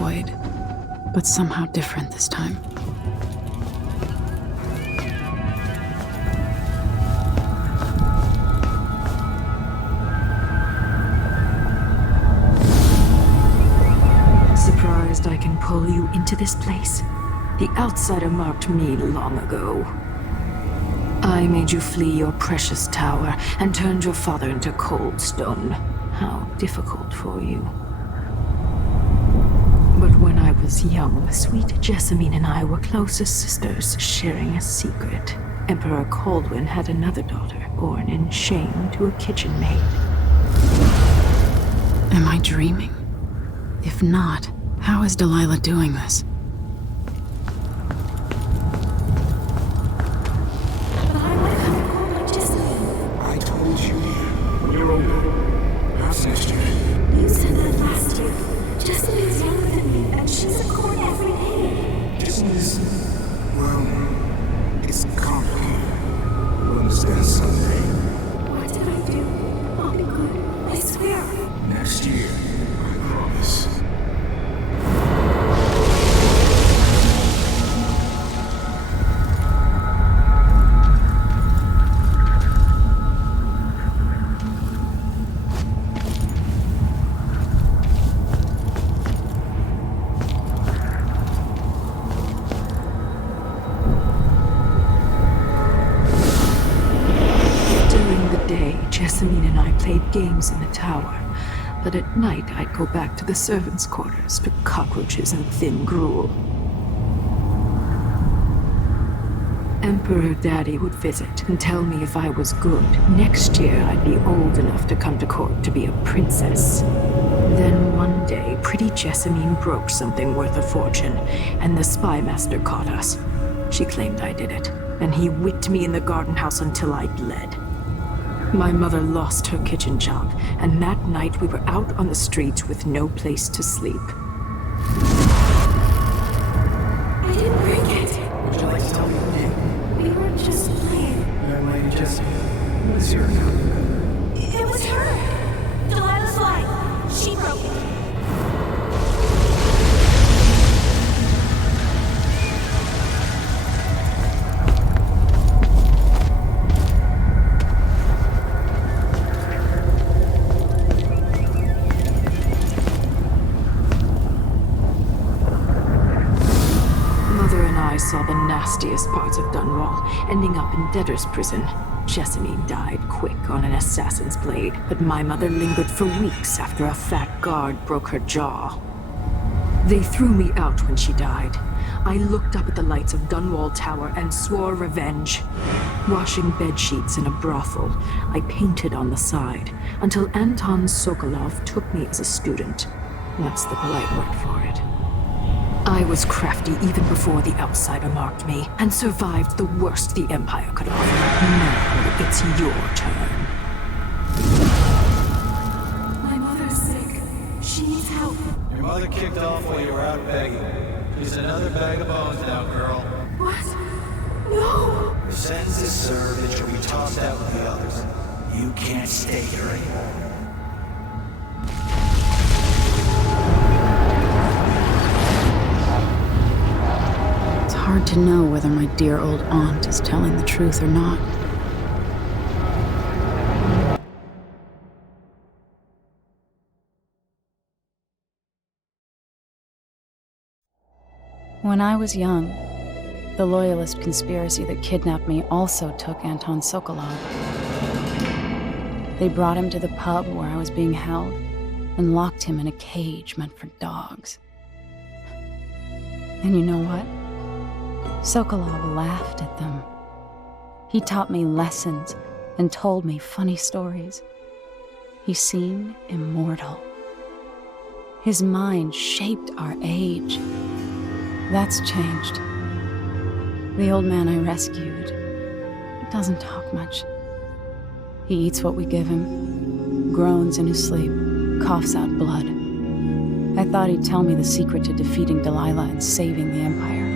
void, but somehow different this time. Surprised I can pull you into this place? The outsider marked me long ago. I made you flee your precious tower and turned your father into cold stone. How difficult for you. But when I was young, sweet Jessamine and I were close as sisters, sharing a secret. Emperor Kaldwin had another daughter, born in shame to a kitchen maid. Am I dreaming? If not, how is Delilah doing this? I told you when you're older. Perhaps next year. You said that last year. Jessica's younger than me, and she's a court every day. This is, well, it's complicated. You'll understand someday. What did I do? I'll be good. I swear. Next year, I promise. Jessamine and I played games in the tower, but at night I'd go back to the servants' quarters to cockroaches and thin gruel. Emperor Daddy would visit and tell me if I was good. Next year I'd be old enough to come to court to be a princess. Then one day, pretty Jessamine broke something worth a fortune, and the spy master caught us. She claimed I did it, and he whipped me in the garden house until I bled. My mother lost her kitchen job, and that night we were out on the streets with no place to sleep. I didn't break it. Would you like to tell me your name? We were just playing. Young Lady Jessie. What is your account? It was her. Delilah's line. She broke it. I saw the nastiest parts of Dunwall, ending up in debtor's prison. Jessamine died quick on an assassin's blade, but my mother lingered for weeks after a fat guard broke her jaw. They threw me out when she died. I looked up at the lights of Dunwall Tower and swore revenge. Washing bedsheets in a brothel, I painted on the side, until Anton Sokolov took me as a student. That's the polite word for it. I was crafty even before the outsider marked me, and survived the worst the Empire could offer. Now it's your turn. My mother's sick. She needs help. Your mother kicked off while you were out begging. She's another bag of bones now, girl. What? No! Your sentence is served and you'll be tossed out with the others. You can't stay here anymore. Hard to know whether my dear old aunt is telling the truth or not. When I was young, the Loyalist conspiracy that kidnapped me also took Anton Sokolov. They brought him to the pub where I was being held and locked him in a cage meant for dogs. And you know what? Sokolov laughed at them. He taught me lessons and told me funny stories. He seemed immortal. His mind shaped our age. That's changed. The old man I rescued doesn't talk much. He eats what we give him, groans in his sleep, coughs out blood. I thought he'd tell me the secret to defeating Delilah and saving the Empire.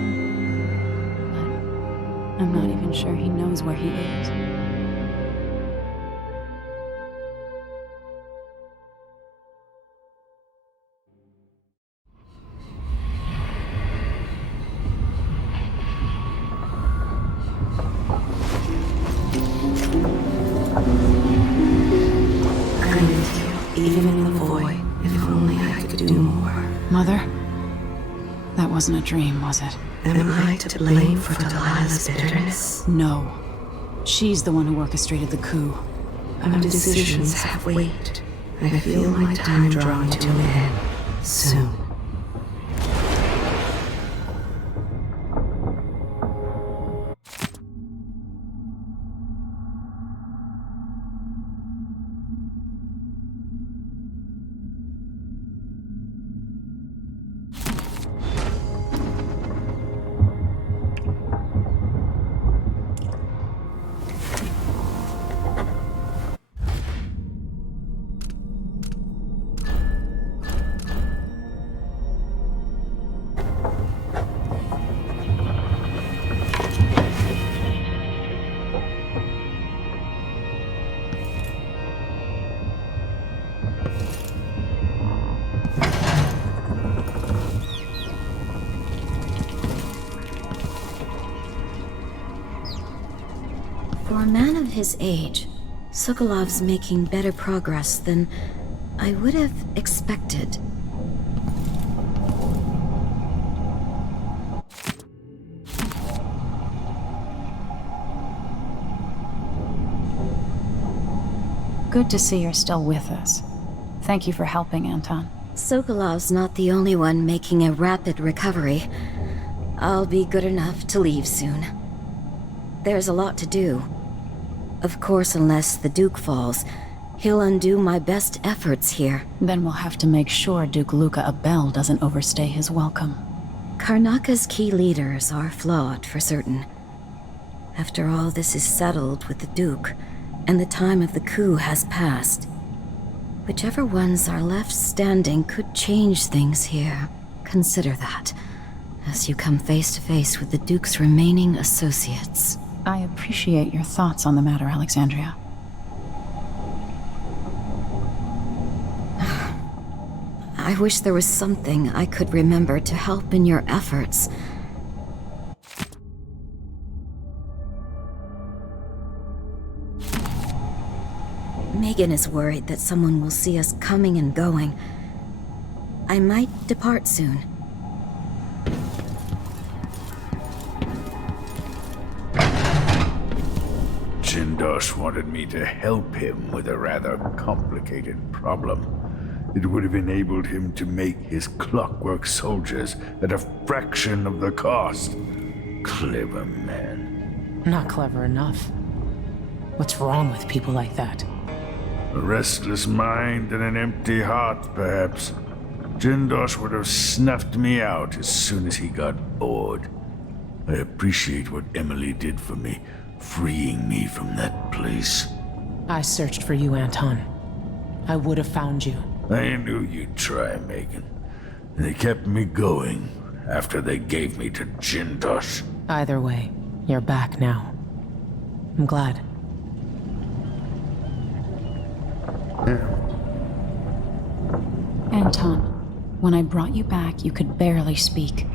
I'm not even sure he knows where he is. That wasn't a dream, was it? Am I to blame for Delilah's bitterness? No. She's the one who orchestrated the coup. Our decisions have weight. I feel my time drawing to an end soon. For a man of his age, Sokolov's making better progress than I would have expected. Good to see you're still with us. Thank you for helping, Anton. Sokolov's not the only one making a rapid recovery. I'll be good enough to leave soon. There's a lot to do. Of course, unless the Duke falls, he'll undo my best efforts here. Then we'll have to make sure Duke Luca Abel doesn't overstay his welcome. Karnaka's key leaders are flawed, for certain. After all this is settled with the Duke, and the time of the coup has passed, whichever ones are left standing could change things here. Consider that, as you come face to face with the Duke's remaining associates. I appreciate your thoughts on the matter, Alexandria. I wish there was something I could remember to help in your efforts. Megan is worried that someone will see us coming and going. I might depart soon. Jindosh wanted me to help him with a rather complicated problem. It would have enabled him to make his clockwork soldiers at a fraction of the cost. Clever man. Not clever enough. What's wrong with people like that? A restless mind and an empty heart, perhaps. Jindosh would have snuffed me out as soon as he got bored. I appreciate what Emily did for me, freeing me from that place. I searched for you, Anton. I would have found you. I knew you'd try, Megan. They kept me going after they gave me to Jindosh. Either way, you're back now. I'm glad. Anton, when I brought you back, you could barely speak.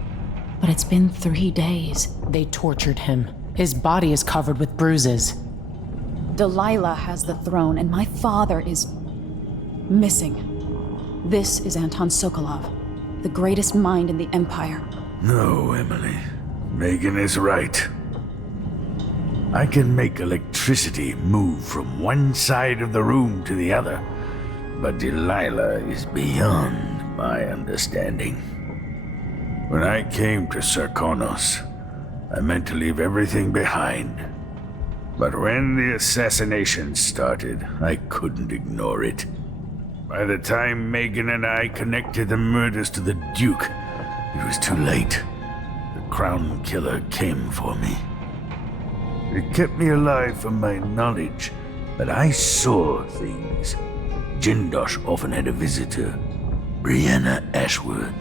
But it's been 3 days. They tortured him. His body is covered with bruises. Delilah has the throne, and my father is missing. This is Anton Sokolov, the greatest mind in the Empire. No, Emily. Megan is right. I can make electricity move from one side of the room to the other, but Delilah is beyond my understanding. When I came to Sarkonos, I meant to leave everything behind. But when the assassination started, I couldn't ignore it. By the time Megan and I connected the murders to the Duke, it was too late. The Crown Killer came for me. It kept me alive from my knowledge that I saw things. Jindosh often had a visitor, Brianna Ashworth.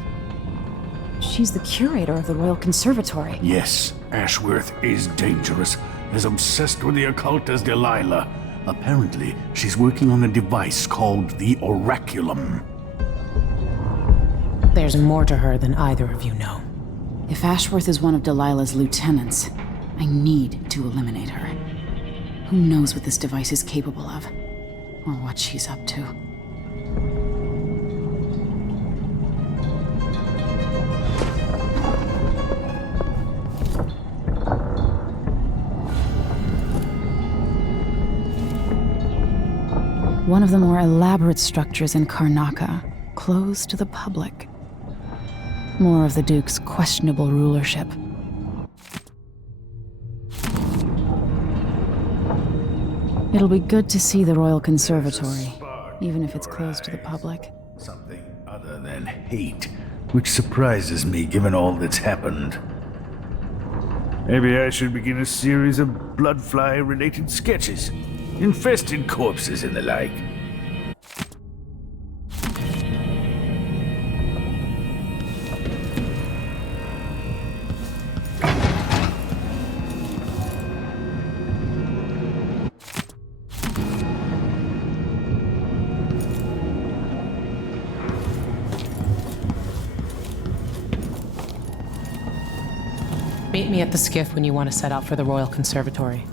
She's the curator of the Royal Conservatory. Yes, Ashworth is dangerous, as obsessed with the occult as Delilah. Apparently, she's working on a device called the Oraculum. There's more to her than either of you know. If Ashworth is one of Delilah's lieutenants, I need to eliminate her. Who knows what this device is capable of, or what she's up to. One of the more elaborate structures in Karnaca, closed to the public. More of the Duke's questionable rulership. It'll be good to see the Royal Conservatory, even if it's closed to the public. Something other than hate, which surprises me given all that's happened. Maybe I should begin a series of bloodfly-related sketches. Infested corpses and the like. Meet me at the skiff when you want to set out for the Royal Conservatory.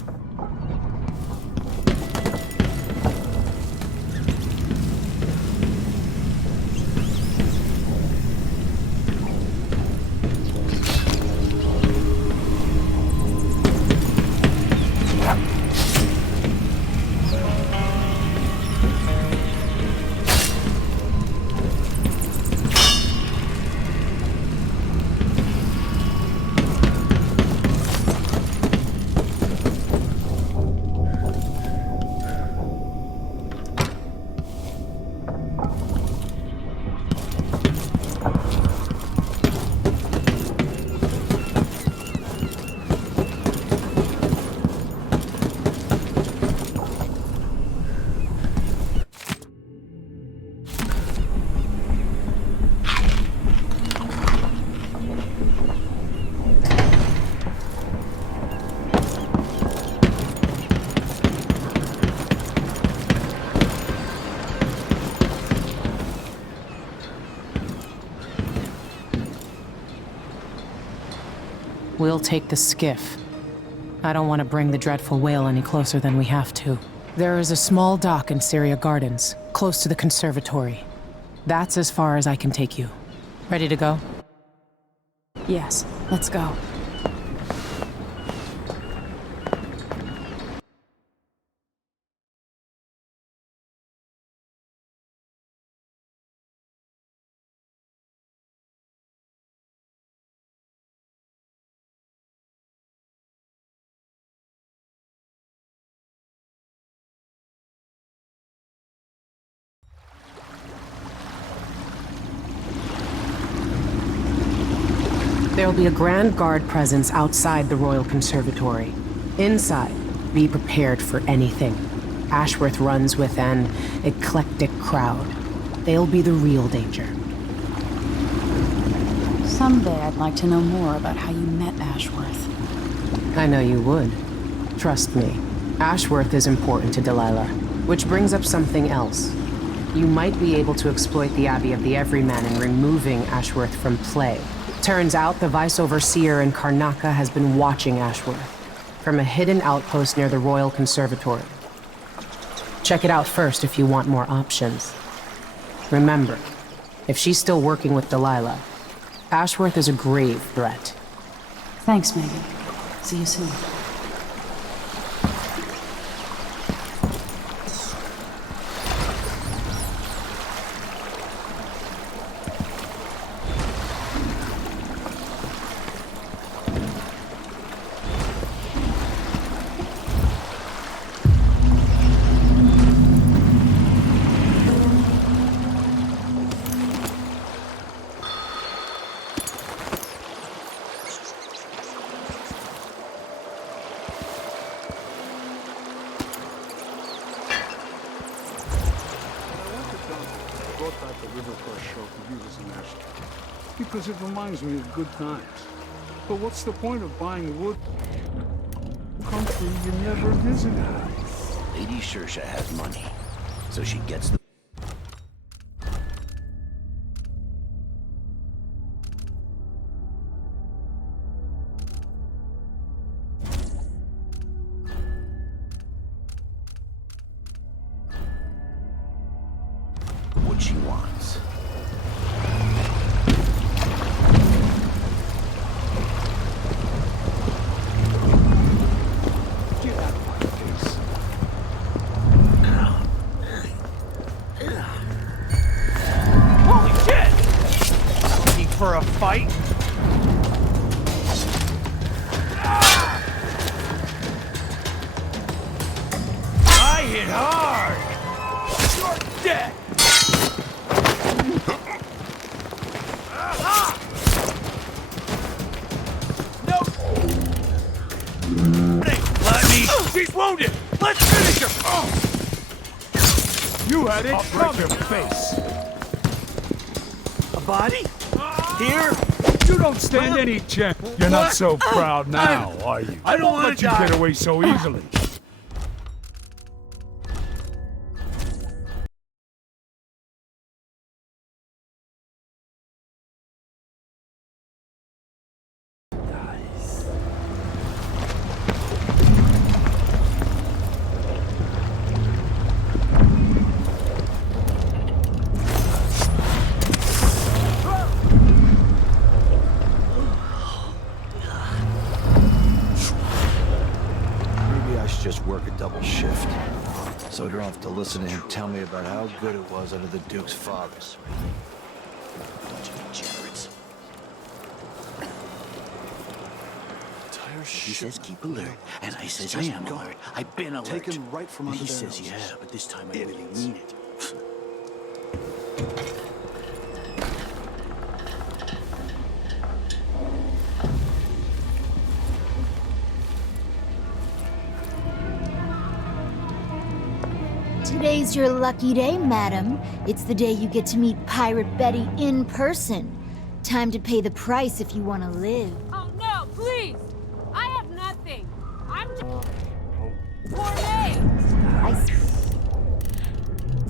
We'll take the skiff. I don't want to bring the dreadful whale any closer than we have to. There is a small dock in Syria Gardens, close to the conservatory. That's as far as I can take you. Ready to go? Yes, let's go. There'll be a Grand Guard presence outside the Royal Conservatory. Inside, be prepared for anything. Ashworth runs with an eclectic crowd. They'll be the real danger. Someday I'd like to know more about how you met Ashworth. I know you would. Trust me. Ashworth is important to Delilah. Which brings up something else. You might be able to exploit the Abbey of the Everyman in removing Ashworth from play. Turns out the Vice Overseer in Karnaca has been watching Ashworth from a hidden outpost near the Royal Conservatory. Check it out first if you want more options. Remember, if she's still working with Delilah, Ashworth is a grave threat. Thanks, Megan. See you soon. Because it reminds me of good times. But what's the point of buying wood country you never visited? Lady Shersha has money, so she gets the... what she wants. He's wounded! Let's finish him! Oh. You had it I'll break coming. your face! A body? Here? You don't stand any chance. You're not so proud now, are you? I don't won't wanna let you die. get away so easily. Maybe I should just work a double shift, so I don't have to listen to him tell me about how good it was under the Duke's fathers. Bunch of degenerates. He says keep alert, and I says I am alert. I've been alert. Taken right from under He their says noses. yeah, but this time I really mean it. Today's your lucky day, madam. It's the day you get to meet Pirate Betty in person. Time to pay the price if you want to live. Oh no, please! I have nothing. I'm just... Poor me!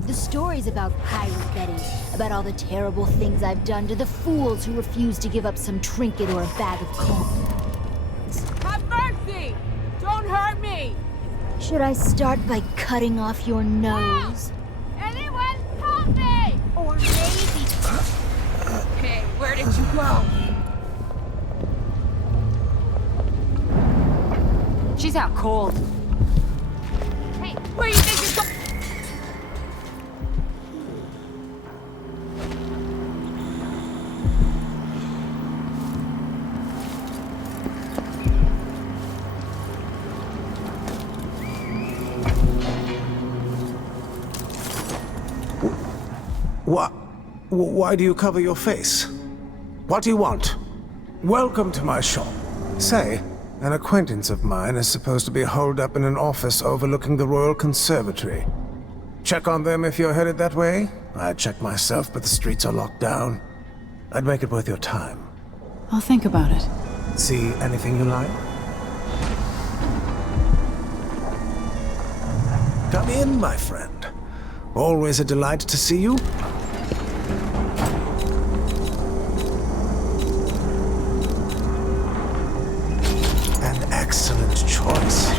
The story's about Pirate Betty, about all the terrible things I've done to the fools who refuse to give up some trinket or a bag of corn. Have mercy! Don't hurt me! Should I start by cutting off your nose? Anyone help me! Or maybe... Hey, where did you go? She's out cold. Hey, where do you think you're going? Why do you cover your face? What do you want? Welcome to my shop. Say, an acquaintance of mine is supposed to be holed up in an office overlooking the Royal Conservatory. Check on them if you're headed that way. I'd check myself, but the streets are locked down. I'd make it worth your time. I'll think about it. See anything you like? Come in, my friend. Always a delight to see you. An excellent choice.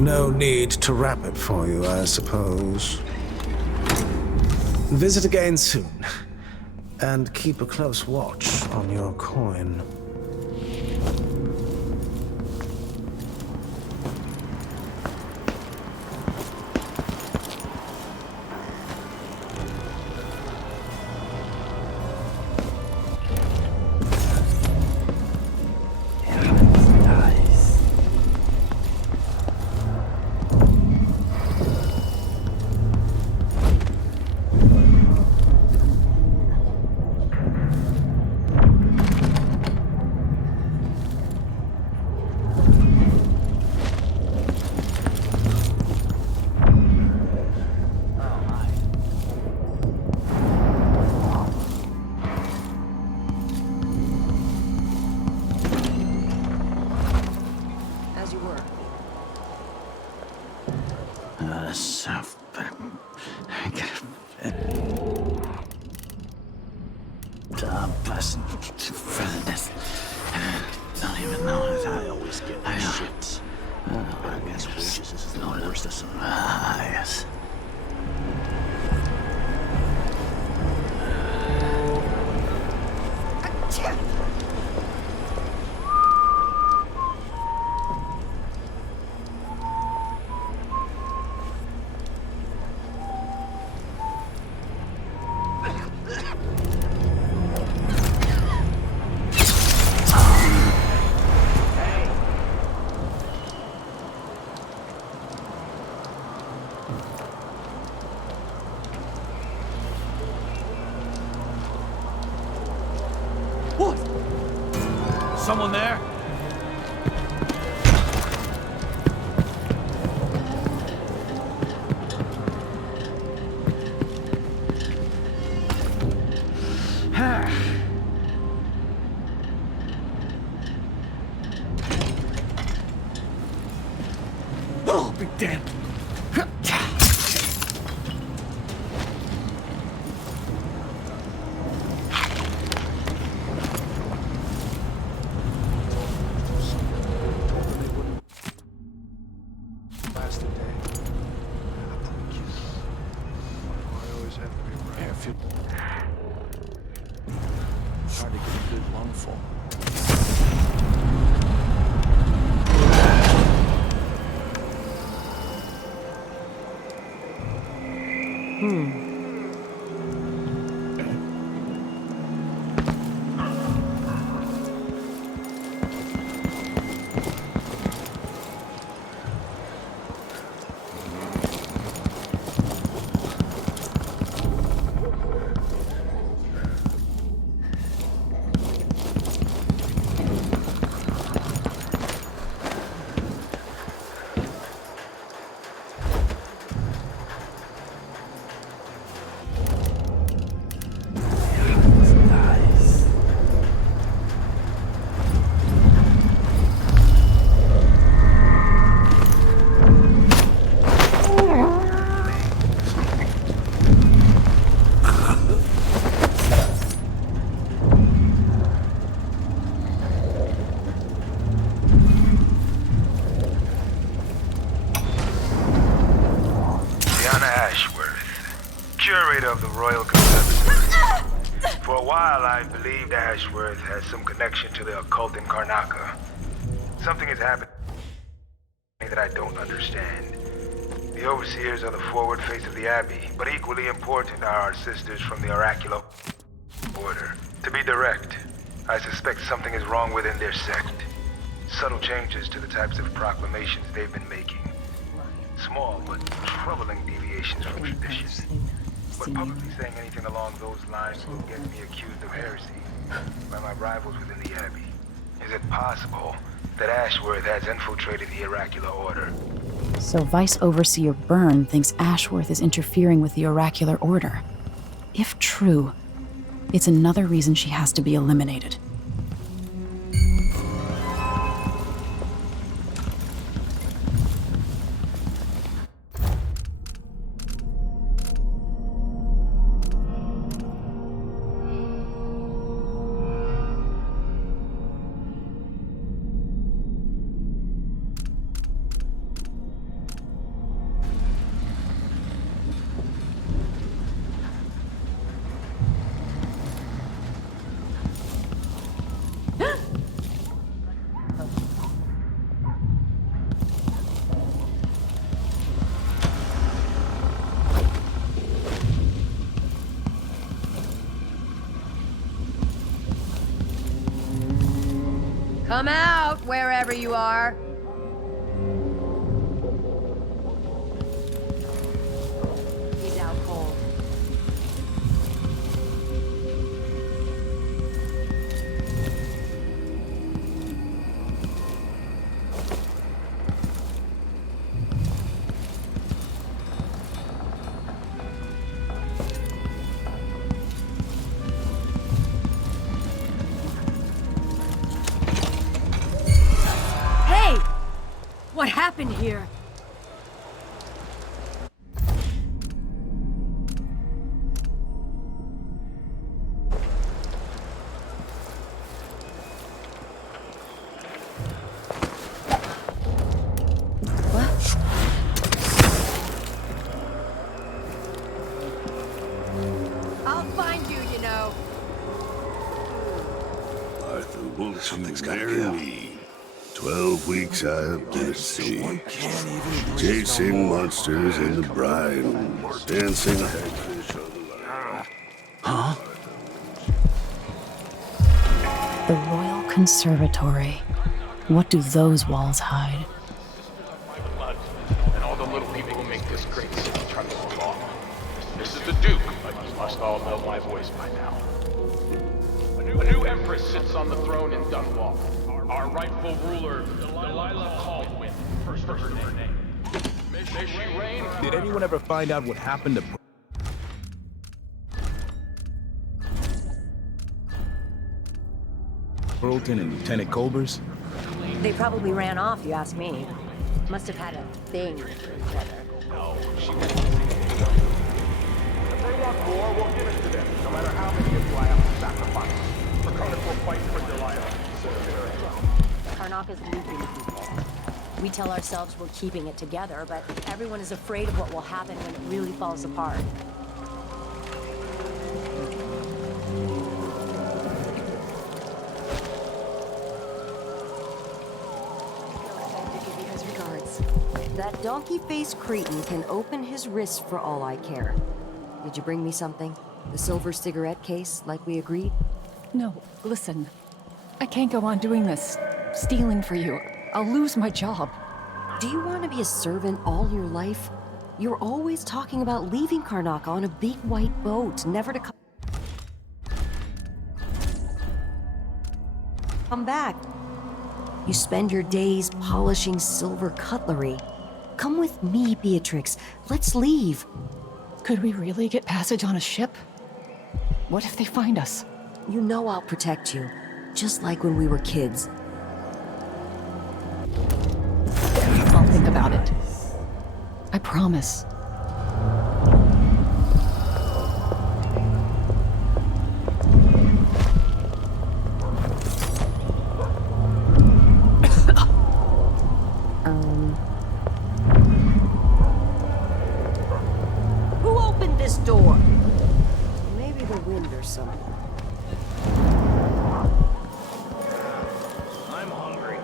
No need to wrap it for you, I suppose. Visit again soon. And keep a close watch on your coin. Don't even know that I always get shits. I guess wages is the worst of some. Yes. Someone there? Oh, be damned. Hard to get a good lungful. Curator of the Royal Conservatory. For a while, I believed Ashworth has some connection to the occult in Karnaca. Something has happened that I don't understand. The overseers are the forward face of the Abbey, but equally important are our sisters from the Oracular Order. To be direct, I suspect something is wrong within their sect. Subtle changes to the types of proclamations they've been making. Small but troubling deviations from tradition. But publicly saying anything along those lines will get me accused of heresy by my rivals within the Abbey. Is it possible that Ashworth has infiltrated the Oracular Order? So Vice Overseer Byrne thinks Ashworth is interfering with the Oracular Order. If true, it's another reason she has to be eliminated. Come out, wherever you are. He's out cold. What happened here? What? I'll find you, you know. Arthur won't Something's you gotta marry give. me? 12 weeks I have been at sea, chasing monsters in the brine, dancing hagfish on the line. Huh? The Royal Conservatory. What do those walls hide? And all the little people who make this great city tremble along. This is the Duke, but you must all know my voice by now. A new empress sits on the throne in Dunwall. Our rightful ruler, Delilah Caldwin, first for her name. May she reign. Did anyone ever find out what happened to Burleton and Lieutenant Colbers? They probably ran off, you ask me. Must have had a thing for each other. No, she won't. If they want war, we'll give it to them, no matter how many of you I have to sacrifice. Draconis will fight for Delilah. Karnak is looping people. We tell ourselves we're keeping it together, but everyone is afraid of what will happen when it really falls apart. That donkey-faced cretin can open his wrist for all I care. Did you bring me something? The silver cigarette case, like we agreed? No, listen. I can't go on doing this. Stealing for you. I'll lose my job. Do you want to be a servant all your life? You're always talking about leaving Karnak on a big white boat, never to come back. You spend your days polishing silver cutlery. Come with me, Beatrix. Let's leave. Could we really get passage on a ship? What if they find us? You know I'll protect you, just like when we were kids. I'll think about it. I promise. Who opened this door? Maybe the wind or something. I'm hungry.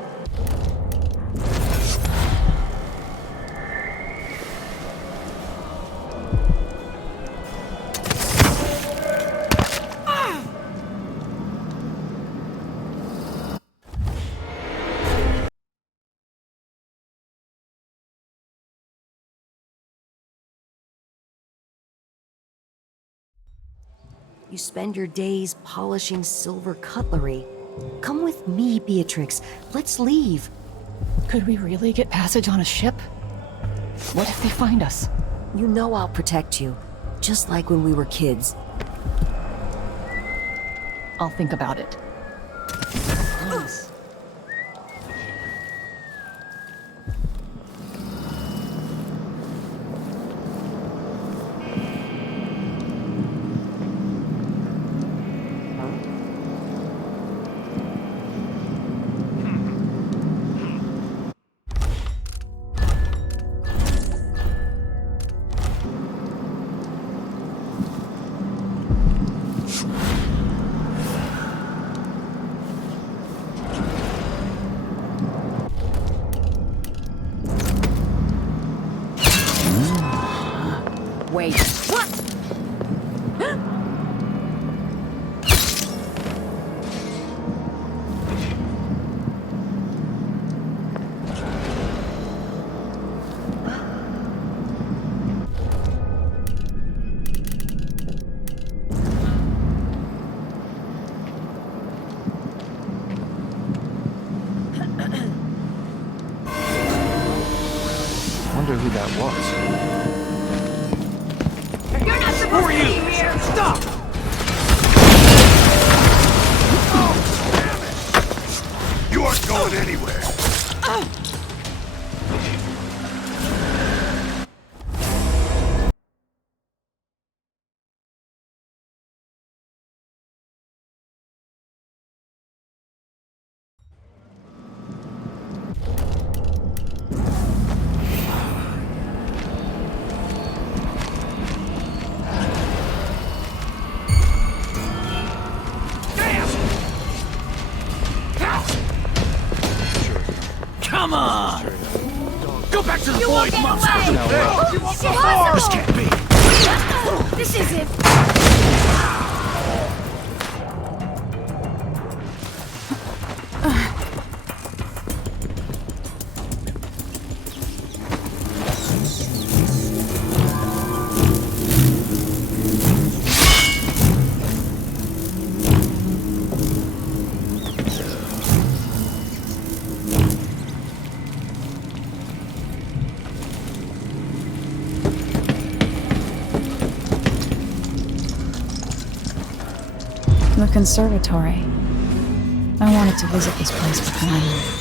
You spend your days polishing silver cutlery. Come with me, Beatrix. Let's leave. Could we really get passage on a ship? What if they find us? You know I'll protect you, just like when we were kids. I'll think about it. Promise. Wait. What? Wonder who that was. You're not supposed to be here! Stop! Oh, damn it! You aren't going anywhere. Come on! Go back to the void, monster! No, This can't be! this isn't... The conservatory. I wanted to visit this place beforehand.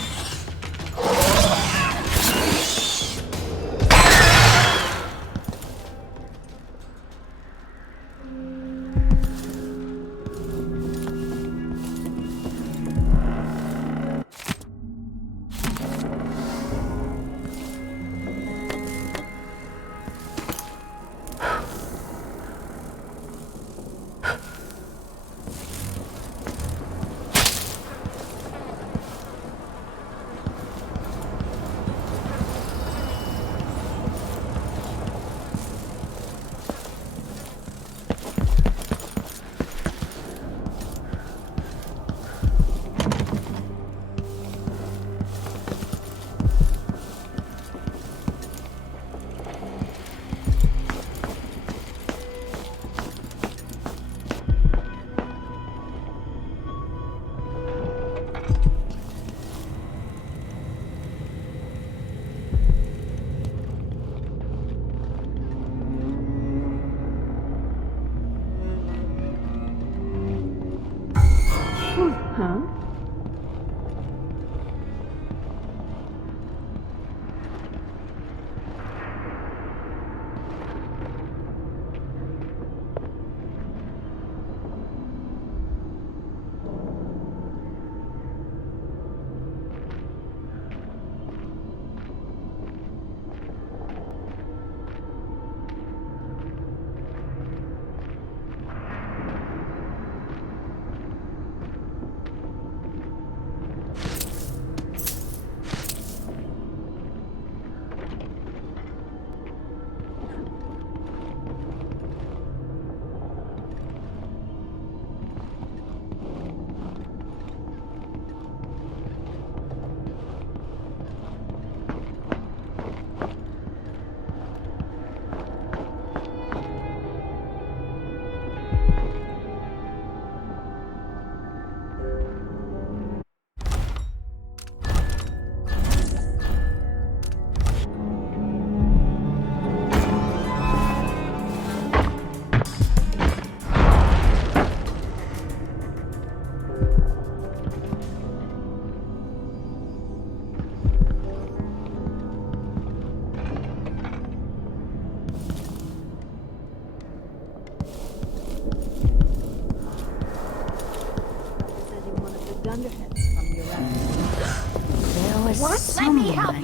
What? Let me help you!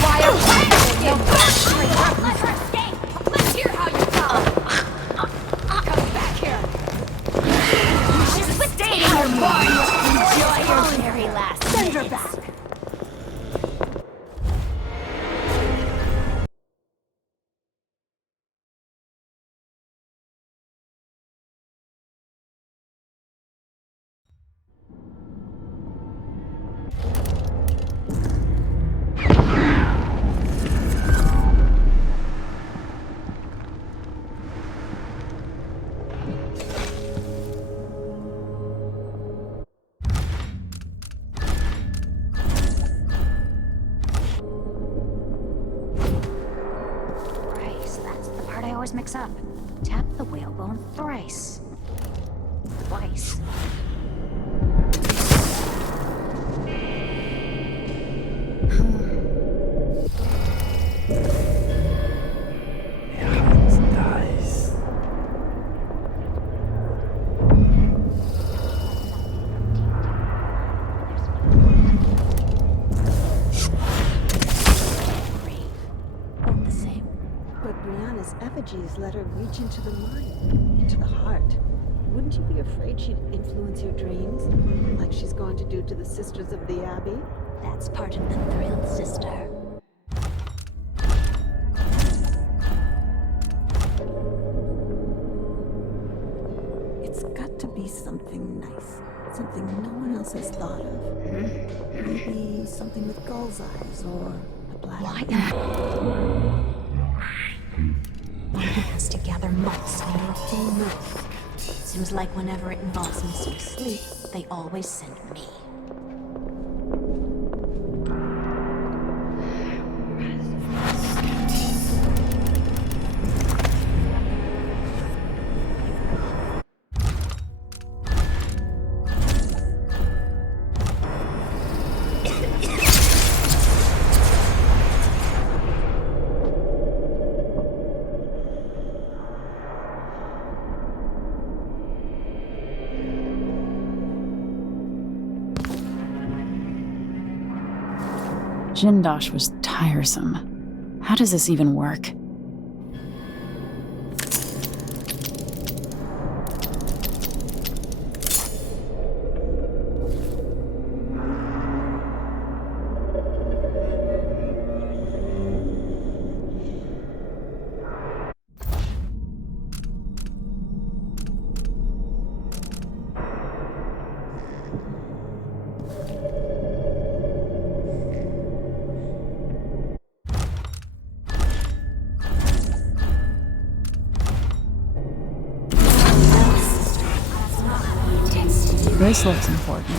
Why are you let her escape! Let's hear how you go! Come back here! Just stay in your bar! Enjoy your very last. Send her back! Mix up. Tap the whalebone thrice. Twice. Effigies let her reach into the mind, into the heart. Wouldn't you be afraid she'd influence your dreams, like she's going to do to the Sisters of the Abbey? That's part of the thrill, sister. It's got to be something nice, something no one else has thought of. Maybe something with gull's eyes or a black. One has to gather moss on your full moon. Seems like whenever it involves missing sleep, they always send me. Jindosh was tiresome. How does this even work? This looks important.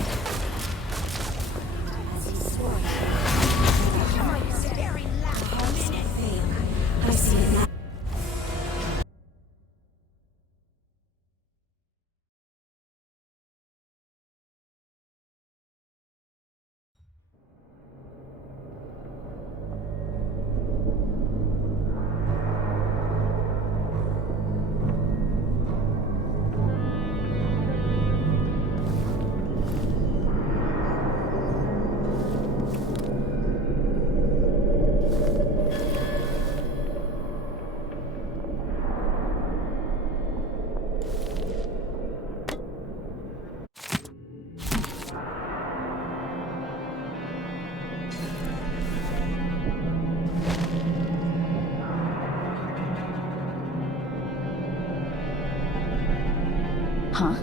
Huh?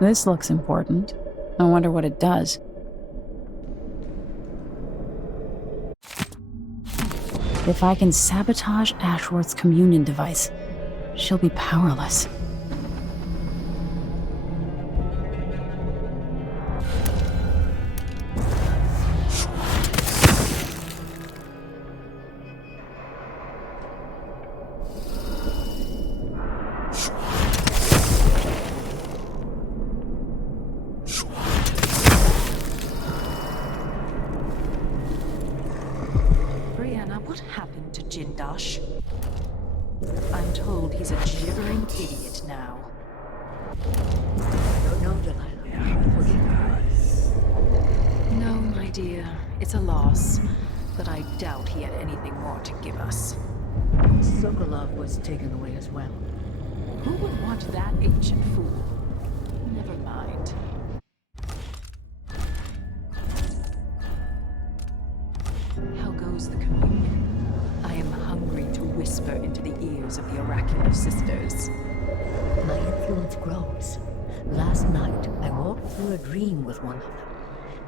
This looks important. I wonder what it does. If I can sabotage Ashworth's communion device, she'll be powerless. What happened to Jindosh? I'm told he's a gibbering idiot now. No, Delilah. Forgive me. No, my dear. It's a loss. But I doubt he had anything more to give us. Sokolov was taken away as well. Who would want that ancient fool? Never mind. How goes the communion? I am hungry to whisper into the ears of the oracular sisters. My influence grows. Last night, I walked through a dream with one of them,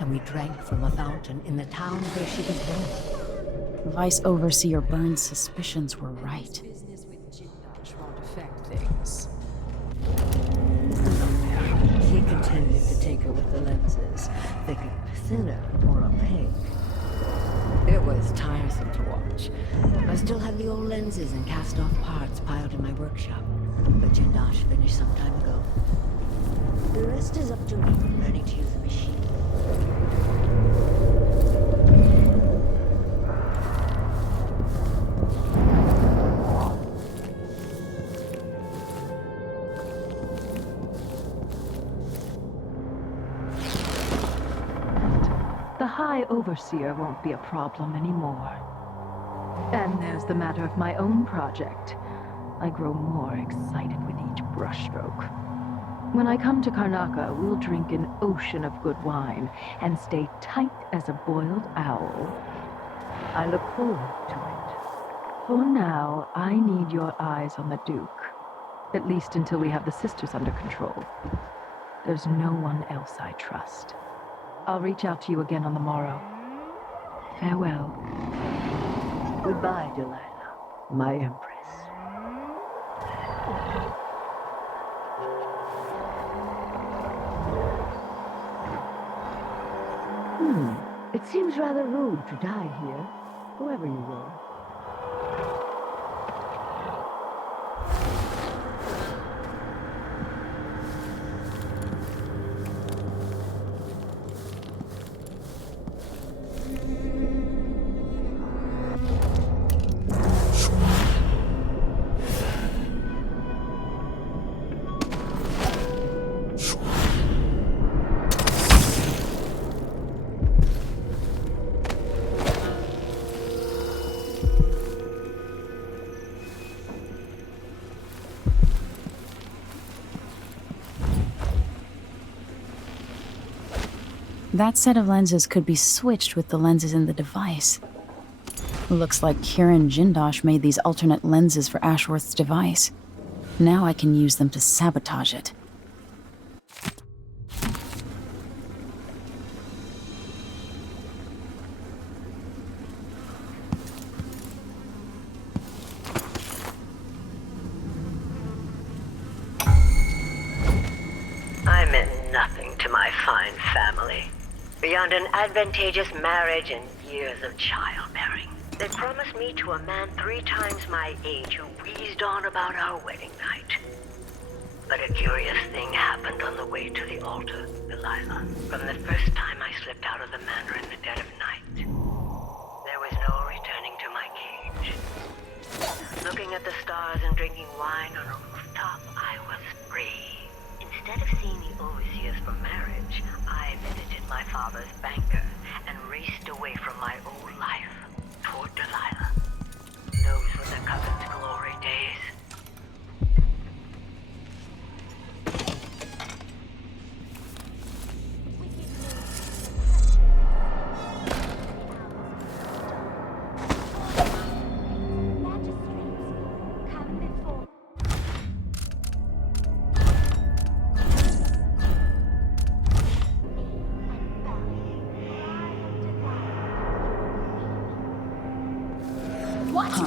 and we drank from a fountain in the town where she was born. Vice Overseer Burns' suspicions were right. Business with Jindosh won't affect things. He continued to take her with the lenses, thinking thinner or opaque. It was tiresome to watch. I still have the old lenses and cast-off parts piled in my workshop, but Jindosh finished some time ago. The rest is up to me, learning to use the machine. The High Overseer won't be a problem anymore. And there's the matter of my own project. I grow more excited with each brushstroke. When I come to Karnaca, we'll drink an ocean of good wine and stay tight as a boiled owl. I look forward to it. For now, I need your eyes on the Duke. At least until we have the sisters under control. There's no one else I trust. I'll reach out to you again on the morrow. Farewell. Goodbye, Delilah, my empress. It seems rather rude to die here, whoever you were. That set of lenses could be switched with the lenses in the device. Looks like Kiran Jindosh made these alternate lenses for Ashworth's device. Now I can use them to sabotage it. I meant nothing to my fine family, beyond an advantageous marriage and years of childbearing. They promised me to a man 3 times my age who wheezed on about our wedding night. But a curious thing happened on the way to the altar, Delilah. From the first time I slipped out of the manor in the dead of night, there was no returning to my cage. Looking at the stars and drinking wine on a rooftop, I was free. Instead of seeing the overseers for marriage, I visited my father's banker and raced away from my old life toward Delilah. Those were the Coven's glory days.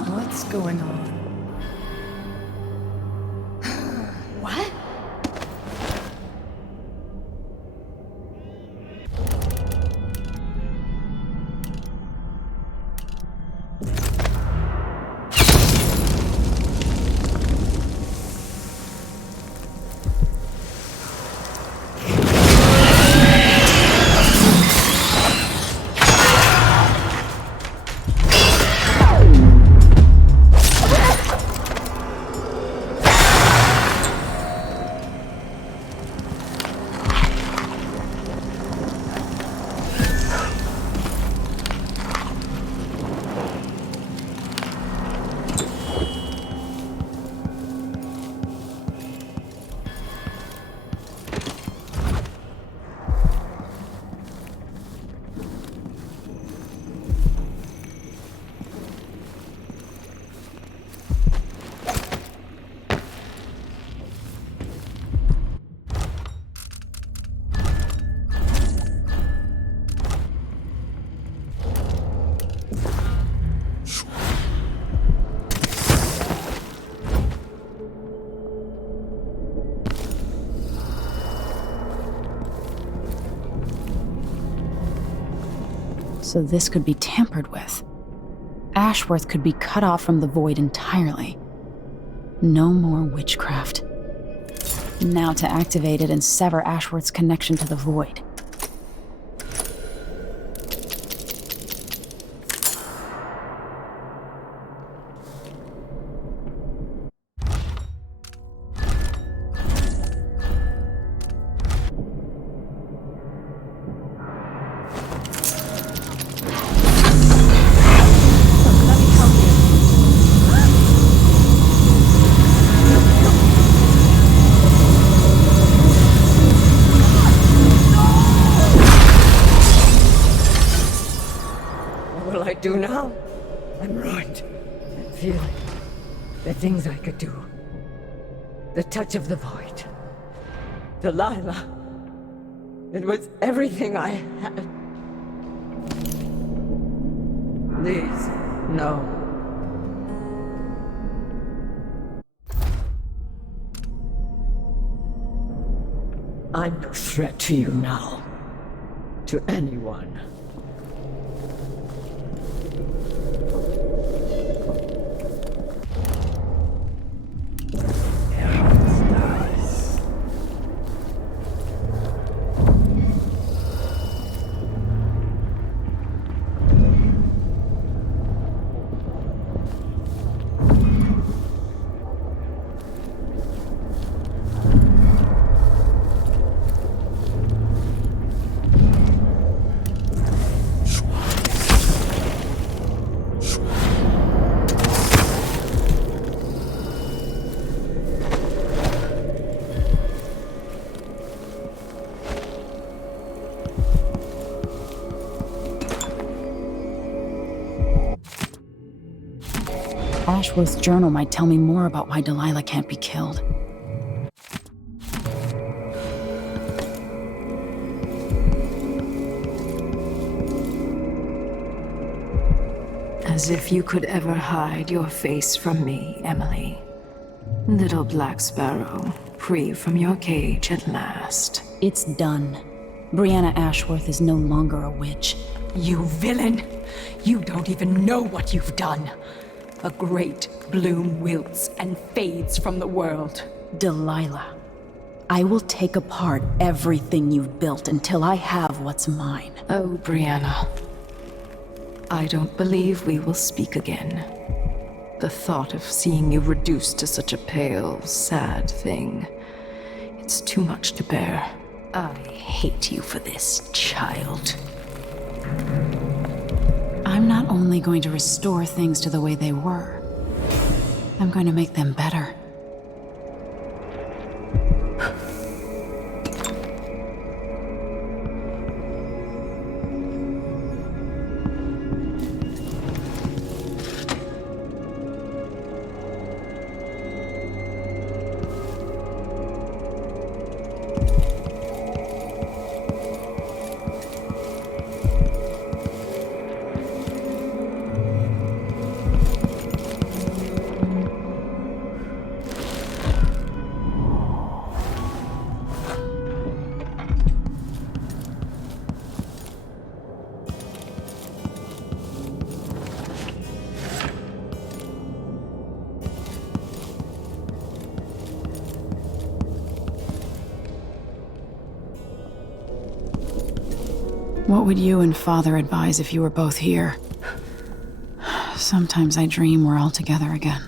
What's going on? What? So this could be tampered with. Ashworth could be cut off from the void entirely. No more witchcraft. Now to activate it and sever Ashworth's connection to the void. What will I do now? I'm ruined. That feeling. The things I could do. The touch of the void. Delilah. It was everything I had. Please, no. I'm no threat to you now. To anyone. Ashworth's journal might tell me more about why Delilah can't be killed. As if you could ever hide your face from me, Emily. Little Black Sparrow, free from your cage at last. It's done. Brianna Ashworth is no longer a witch. You villain! You don't even know what you've done. A great bloom wilts and fades from the world. Delilah, I will take apart everything you've built until I have what's mine. Oh, Brianna. I don't believe we will speak again. The thought of seeing you reduced to such a pale, sad thing. It's too much to bear. I hate you for this, child. I'm not only going to restore things to the way they were, I'm going to make them better. What would you and Father advise if you were both here? Sometimes I dream we're all together again.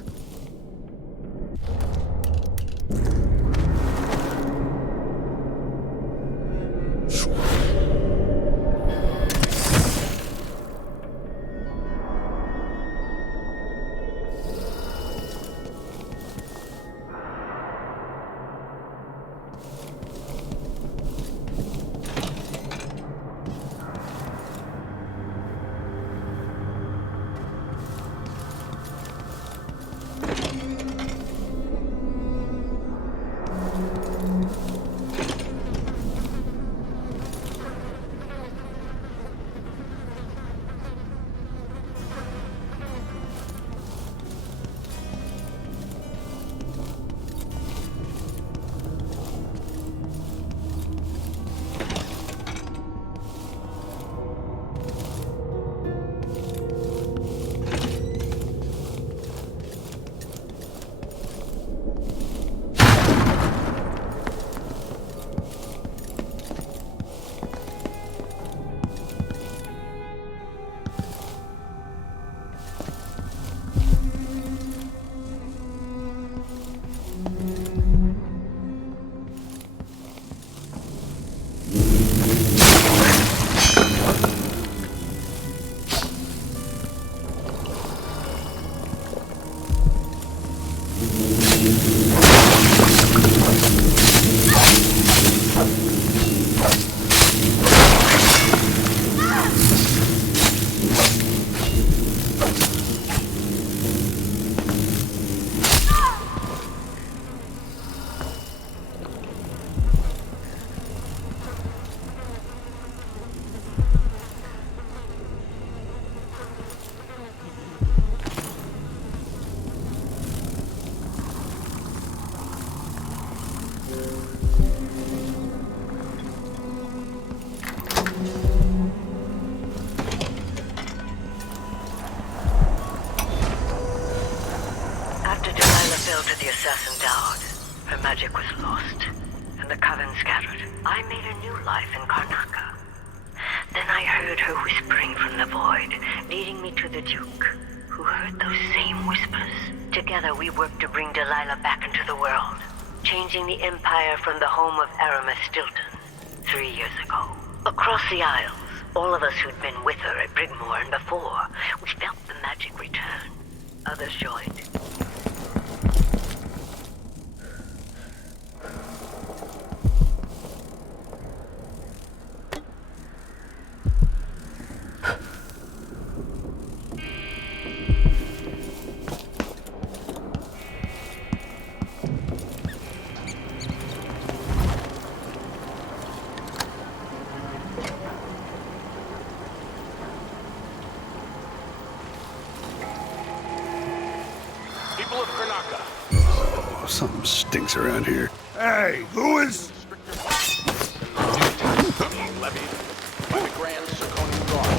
The assassin died. Her magic was lost, and the coven scattered. I made a new life in Karnaca. Then I heard her whispering from the void, leading me to the Duke, who heard those same whispers. Together we worked to bring Delilah back into the world, changing the Empire from the home of Aramis Stilton 3 years ago. Across the Isles, all of us who'd been with her at Brigmore and before, we felt the magic return. Others joined. People of Karnaka. Oh, something stinks around here. Hey, who is... Levied by the Grand Serconian Guard.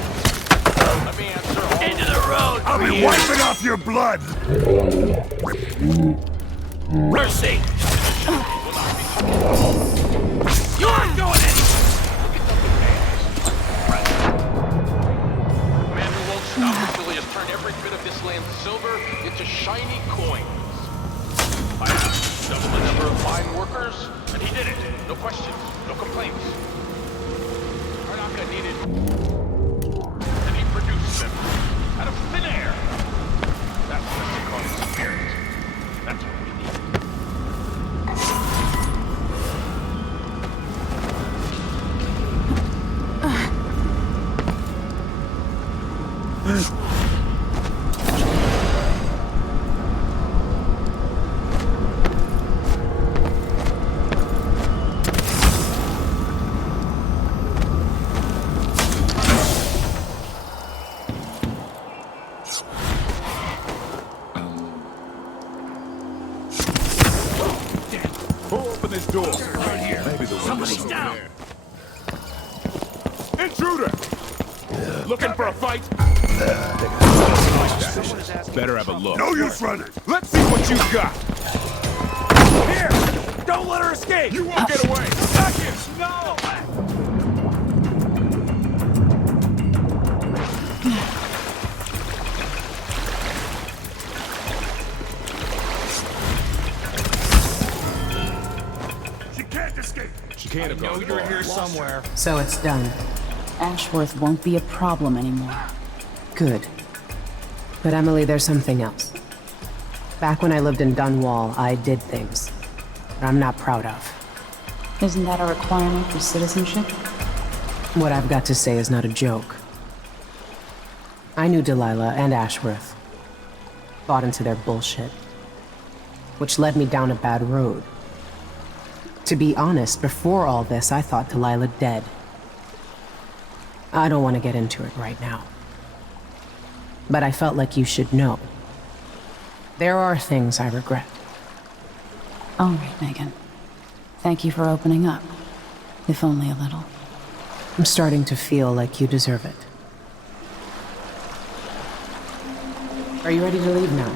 Let me answer all... Into the road! I'll be wiping off your blood! Mercy! You aren't going in! Man who won't stop until he has turned every bit of this land's silver into shiny coins. I asked double the number of fine workers, and he did it. No questions, no complaints. Karnaka needed... and he produced them. Out of thin air. That's the Serconian spirit. That's what we need. Open this door. Maybe the Somebody's down. Intruder! Looking for a fight? Better have a look. No use running! Let's see what you got. Here! Don't let her escape! You won't get away! Got you! No! She can't escape! She can't have gone You're far. here somewhere. So it's done. Ashworth won't be a problem anymore. Good. But Emily, there's something else. Back when I lived in Dunwall, I did things that I'm not proud of. Isn't that a requirement for citizenship? What I've got to say is not a joke. I knew Delilah and Ashworth. Bought into their bullshit. Which led me down a bad road. To be honest, before all this, I thought Delilah dead. I don't want to get into it right now. But I felt like you should know. There are things I regret. All right, Megan. Thank you for opening up. If only a little. I'm starting to feel like you deserve it. Are you ready to leave now?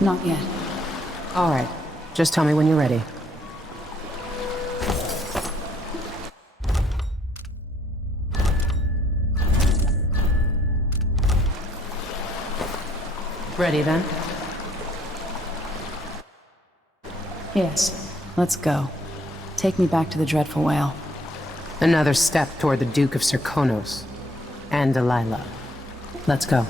Not yet. All right. Just tell me when you're ready. Ready then? Yes. Let's go. Take me back to the Dreadful Whale. Another step toward the Duke of Serkonos. And Delilah. Let's go.